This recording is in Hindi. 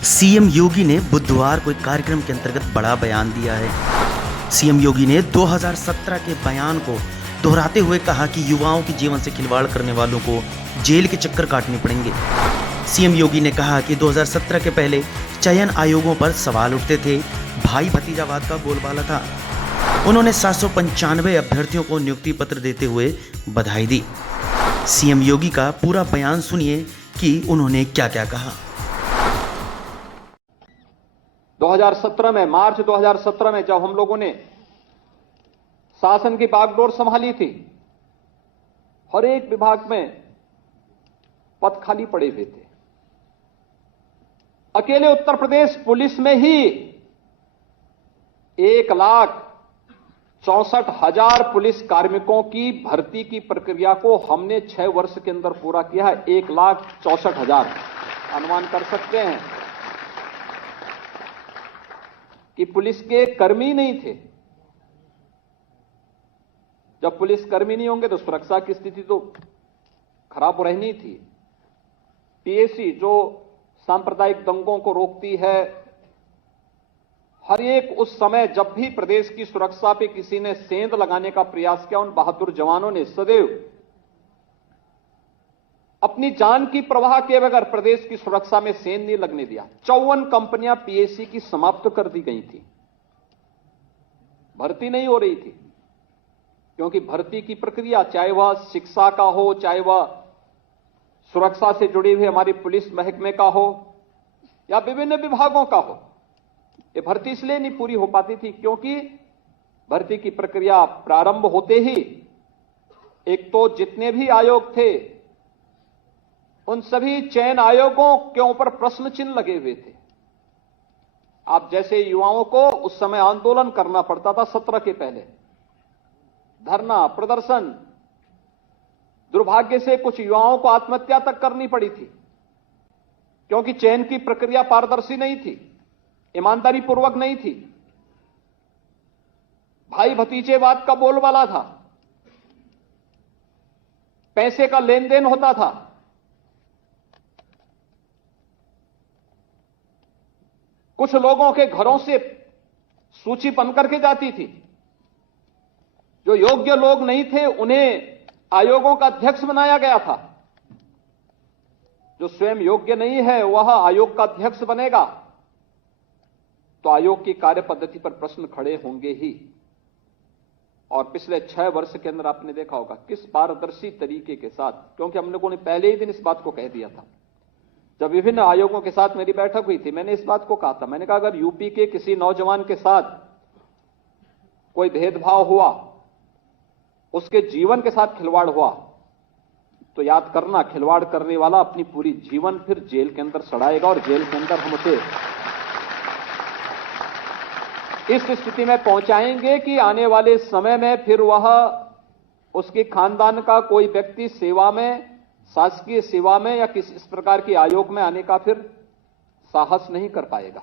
सीएम योगी ने बुधवार को एक कार्यक्रम के अंतर्गत बड़ा बयान दिया है। सीएम योगी ने 2017 के बयान को दोहराते हुए कहा कि युवाओं के जीवन से खिलवाड़ करने वालों को जेल के चक्कर काटने पड़ेंगे। सीएम योगी ने कहा कि 2017 के पहले चयन आयोगों पर सवाल उठते थे, भाई भतीजावाद का बोलबाला था। उन्होंने 795 अभ्यर्थियों को नियुक्ति पत्र देते हुए बधाई दी। सीएम योगी का पूरा बयान सुनिए कि उन्होंने क्या क्या कहा। 2017 में, मार्च 2017 में जब हम लोगों ने शासन की बागडोर संभाली थी, हर एक विभाग में पद खाली पड़े हुए थे। अकेले उत्तर प्रदेश पुलिस में ही 1,64,000 पुलिस कार्मिकों की भर्ती की प्रक्रिया को हमने 6 वर्ष के अंदर पूरा किया है। 1,64,000 अनुमान कर सकते हैं कि पुलिस के कर्मी नहीं थे। जब पुलिस कर्मी नहीं होंगे तो सुरक्षा की स्थिति तो खराब रहनी थी। पीएसी जो सांप्रदायिक दंगों को रोकती है, हर एक उस समय जब भी प्रदेश की सुरक्षा पे किसी ने सेंध लगाने का प्रयास किया, उन बहादुर जवानों ने सदैव अपनी जान की परवाह किए बगैर प्रदेश की सुरक्षा में सेंध नहीं लगने दिया। 54 कंपनियां पीएसी की समाप्त कर दी गई थी, भर्ती नहीं हो रही थी, क्योंकि भर्ती की प्रक्रिया चाहे वह शिक्षा का हो, चाहे वह सुरक्षा से जुड़ी हुई हमारी पुलिस महकमे का हो या विभिन्न विभागों का हो, ये भर्ती इसलिए नहीं पूरी हो पाती थी क्योंकि भर्ती की प्रक्रिया प्रारंभ होते ही एक तो जितने भी आयोग थे उन सभी चयन आयोगों के ऊपर प्रश्न चिन्ह लगे हुए थे। आप जैसे युवाओं को उस समय आंदोलन करना पड़ता था, 17 के पहले धरना प्रदर्शन, दुर्भाग्य से कुछ युवाओं को आत्महत्या तक करनी पड़ी थी क्योंकि चयन की प्रक्रिया पारदर्शी नहीं थी, ईमानदारी पूर्वक नहीं थी, भाई भतीजेवाद का बोलबाला था, पैसे का लेन देन होता था। कुछ लोगों के घरों से सूची बन करके जाती थी, जो योग्य लोग नहीं थे उन्हें आयोगों का अध्यक्ष बनाया गया था। जो स्वयं योग्य नहीं है वह आयोग का अध्यक्ष बनेगा तो आयोग की कार्य पद्धति पर प्रश्न खड़े होंगे ही। और पिछले 6 वर्ष के अंदर आपने देखा होगा किस पारदर्शी तरीके के साथ, क्योंकि हम लोगों ने पहले ही दिन इस बात को कह दिया था। जब विभिन्न आयोगों के साथ मेरी बैठक हुई थी, मैंने इस बात को कहा था, मैंने कहा अगर यूपी के किसी नौजवान के साथ कोई भेदभाव हुआ, उसके जीवन के साथ खिलवाड़ हुआ, तो याद करना खिलवाड़ करने वाला अपनी पूरी जीवन फिर जेल के अंदर सड़ाएगा और जेल के अंदर हम उसे इस स्थिति में पहुंचाएंगे कि आने वाले समय में फिर वह उसके खानदान का कोई व्यक्ति सेवा में, शासकीय सेवा में या किसी इस प्रकार के आयोग में आने का फिर साहस नहीं कर पाएगा।